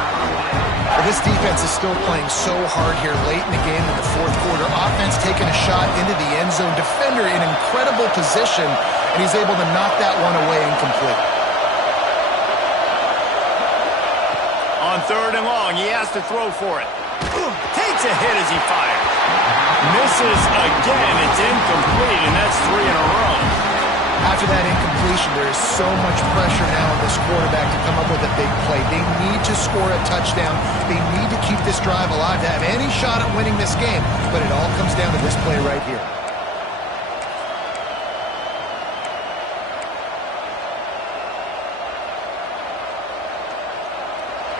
Well, this defense is still playing so hard here late in the game in the 4th quarter. Offense taking a shot into the end zone. Defender in incredible position, and he's able to knock that one away incomplete. On 3rd and long, he has to throw for it. Takes a hit as he fires. Misses again. It's incomplete, and that's 3 in a row. After that incompletion, there is so much pressure now on this quarterback to come up with a big play. They need to score a touchdown. They need to keep this drive alive to have any shot at winning this game. But it all comes down to this play right here.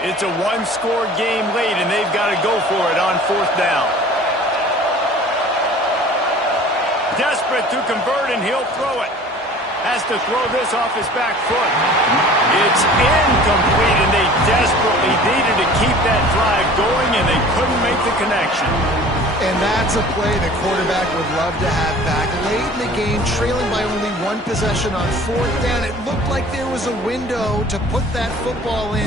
It's a one-score game late, and they've got to go for it on 4th down. Desperate to convert, and he'll throw it. Has to throw this off his back foot. It's incomplete, and they desperately needed to keep that drive going, and they couldn't make the connection. And that's a play the quarterback would love to have back. Late in the game, trailing by only 1 possession on 4th down, it looked like there was a window to put that football in,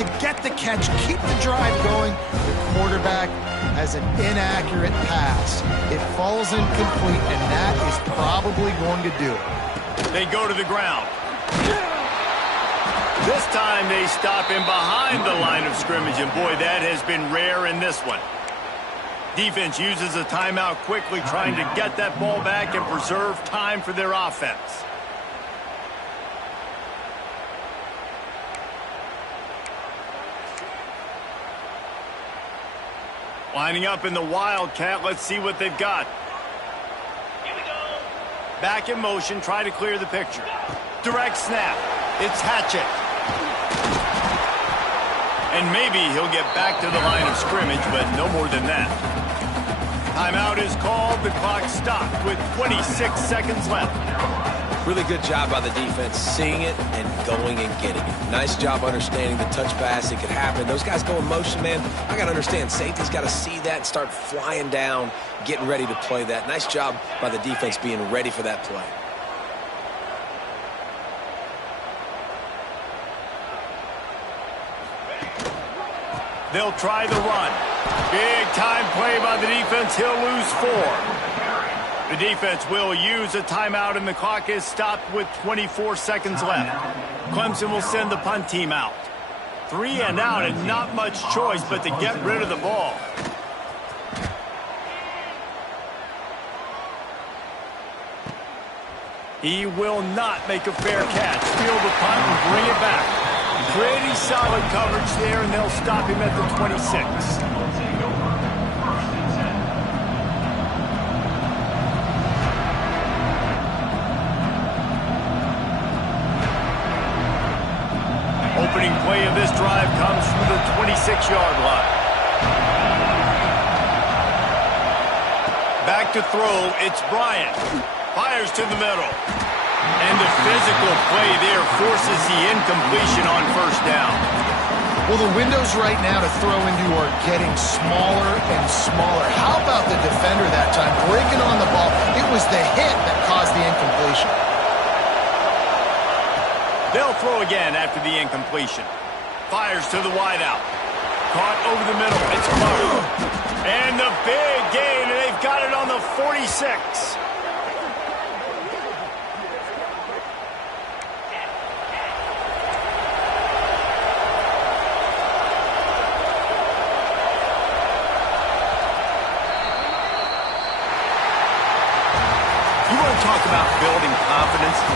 to get the catch, keep the drive going. The quarterback has an inaccurate pass. It falls incomplete, and that is probably going to do it. They go to the ground. This time they stop him behind the line of scrimmage, and boy, that has been rare in this one. Defense uses a timeout quickly, trying to get that ball back and preserve time for their offense. Lining up in the Wildcat. Let's see what they've got. Back in motion, try to clear the picture. Direct snap. It's Hatchett. And maybe he'll get back to the line of scrimmage, but no more than that. Timeout is called. The clock stopped with 26 seconds left. Really good job by the defense, seeing it and going and getting it. Nice job understanding the touch pass. It could happen. Those guys go in motion, man. I got to understand, safety's got to see that, start flying down, getting ready to play that. Nice job by the defense being ready for that play. They'll try the run. Big time play by the defense. He'll lose 4. The defense will use a timeout, and the clock is stopped with 24 seconds left. Clemson will send the punt team out. 3 and out, and not much choice but to get rid of the ball. He will not make a fair catch. Field the punt and bring it back. Pretty solid coverage there, and they'll stop him at the 26. Opening play of this drive comes from the 26-yard line. Back to throw, it's Bryant. Fires to the middle. And the physical play there forces the incompletion on 1st down. Well, the windows right now to throw into are getting smaller and smaller. How about the defender that time breaking on the ball? It was the hit that caused the incompletion. They'll throw again after the incompletion. Fires to the wideout. Caught over the middle. It's Clark. And the big gain, and they've got it on the 46. You want to talk about building confidence?